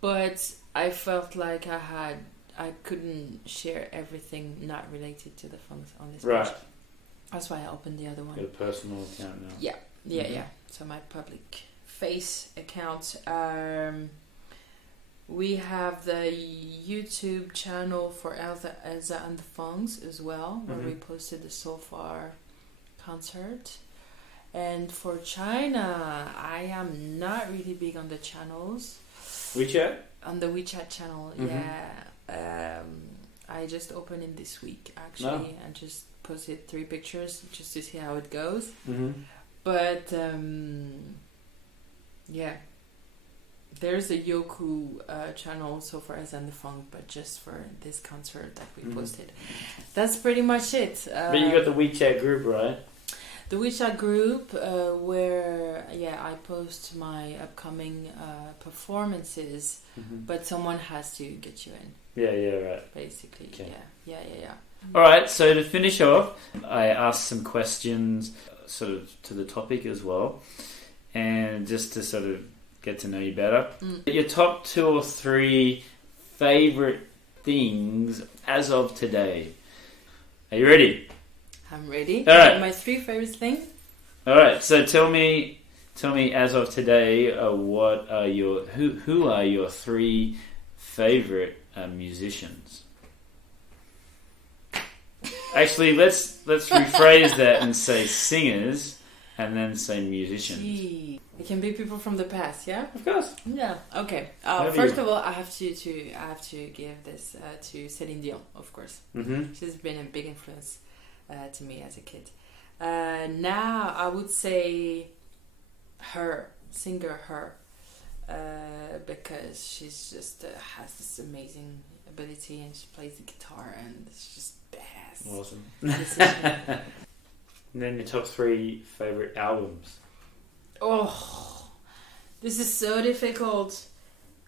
But I felt like I couldn't share everything not related to the Fongs on this page. That's why I opened the other one. Your personal account now. Yeah. So my public face account. We have the YouTube channel for Elsa and the Fongs as well, where we posted the So Far concert. And for China, I am not really big on the channels. WeChat? On the WeChat channel, I just opened it this week actually, and just posted 3 pictures just to see how it goes. But there's a Yoku channel so far as and the Funk, but just for this concert that we posted. That's pretty much it. But you got the WeChat group, right? The WeChat group where I post my upcoming performances, but someone has to get you in. Right. Basically, okay. Yeah. Alright, so to finish off, I asked some questions sort of to the topic as well, and just to sort of get to know you better. Your top 2 or 3 favourite things as of today. Are you ready? I'm ready. All right. My 3 favorite things. All right. So tell me as of today, what are who are your 3 favorite musicians? Actually, let's rephrase that and say singers, and then say musicians. Gee. It can be people from the past, yeah? Of course. Yeah. Okay. First of all, I have to give this to Celine Dion, of course. She's been a big influence to me as a kid. Now I would say singer her, because she's just has this amazing ability, and she plays the guitar, and it's just badass. Awesome. And then your top 3 favorite albums. Oh, this is so difficult.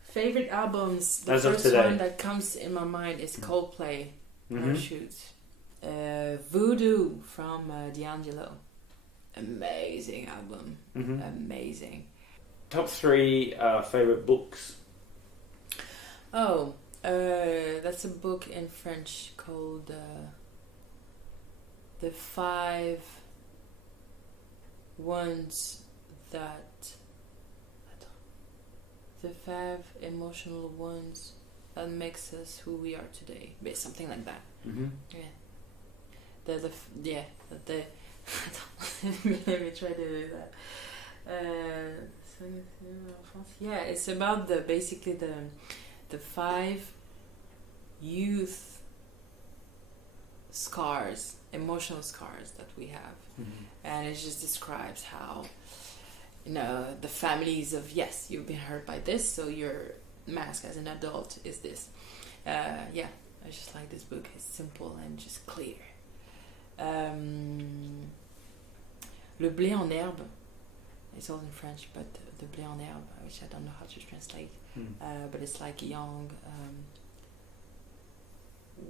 Favorite albums. The as of first today. one that comes in my mind is Coldplay. Shoot. Voodoo from D'Angelo. Amazing album. Amazing. Top 3 favorite books. Oh, that's a book in French called The 5 Ones That... The 5 emotional ones that makes us who we are today. Something like that. Yeah. Let me try to do that. Yeah, it's about basically the 5 youth scars, emotional scars that we have, and it just describes how the families of you've been hurt by this, so your mask as an adult is this. I just like this book. It's simple and just clear. Le blé en herbe. It's all in French, but the blé en herbe, which I don't know how to translate. But it's like young,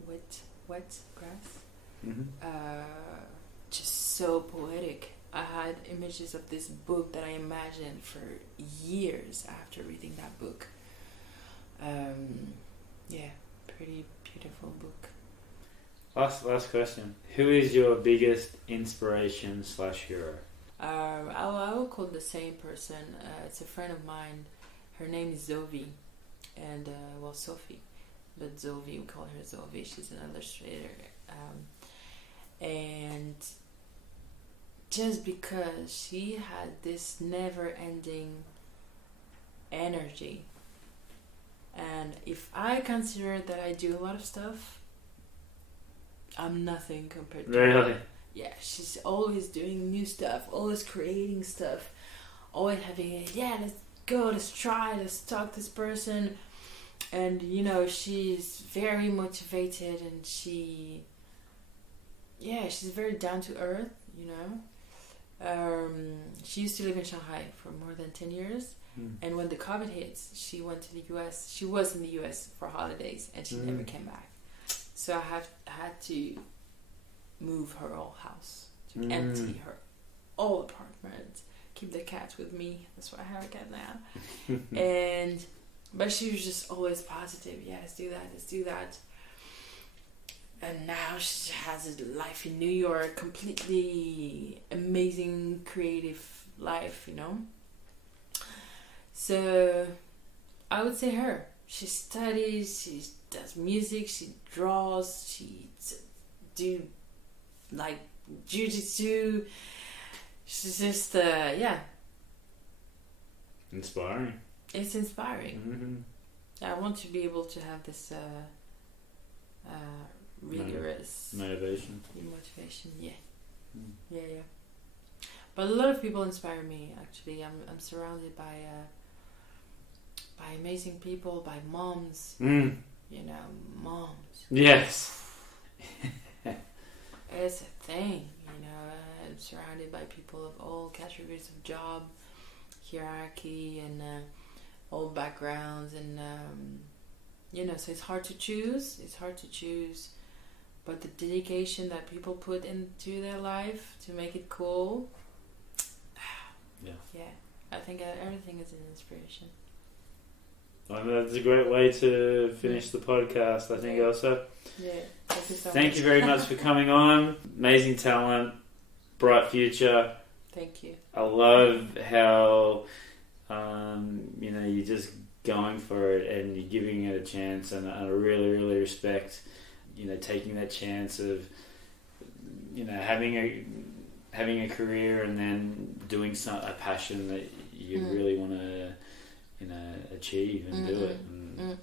wet grass. Just so poetic. I had images of this book that I imagined for years after reading that book. Yeah, pretty beautiful book. Last question. Who is your biggest inspiration / hero? I will call the same person. It's a friend of mine. Her name is Zoe, and Sophie, but Zoe, we call her Zoe. She's an illustrator, and just because she had this never-ending energy, and if I consider that I do a lot of stuff, I'm nothing compared to her. Yeah, she's always doing new stuff, always creating stuff, always having let's go, let's try, let's talk to this person. And she's very motivated, and she's very down to earth. She used to live in Shanghai for more than 10 years, and when the COVID hits, she went to the US. She was in the US for holidays, and she never came back. So I had to move her whole house, to empty her whole apartment, keep the cat with me. That's why I have a cat now. But she was just always positive. Yeah, let's do that. And now she has a life in New York, completely amazing, creative life, So I would say her. She studies, she does music, she draws, she do like jiu-jitsu. She's just inspiring. It's inspiring. I want to be able to have this rigorous motivation. Yeah. But a lot of people inspire me. Actually, I'm surrounded by amazing people, by moms. Moms. Yes. It's a thing. I'm surrounded by people of all categories of job, hierarchy, and all backgrounds, and so it's hard to choose. But the dedication that people put into their life to make it cool, I think everything is an inspiration. Well, that's a great way to finish the podcast, I think, Elsa. Yeah, thank you so much. Thank you very much for coming on. Amazing talent, bright future. Thank you. I love how you're just going for it and you're giving it a chance, and I really, really respect taking that chance of having a career and then doing a passion that you really want to achieve and do it, and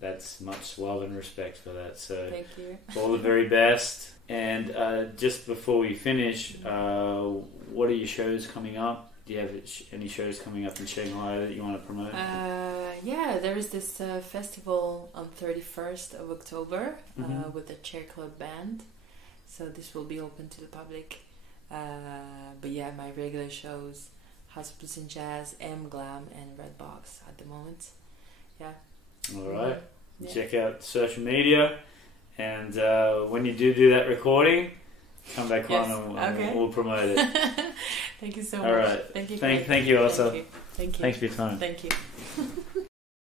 that's much love and respect for that. So thank you. All the very best. And just before we finish, what are your shows coming up? Do you have any shows coming up in Shanghai that you want to promote? There is this festival on 31st of October with the Chair Club Band. So this will be open to the public. But my regular shows, House of Blues and Jazz, M Glam, and Red Box at the moment. Yeah. All right. Check out social media, and when you do that recording, come back on and we'll promote it. Thank you so much. All right. Thank you. Thank you, Elsa. Thank you. Thanks for your time. Thank you.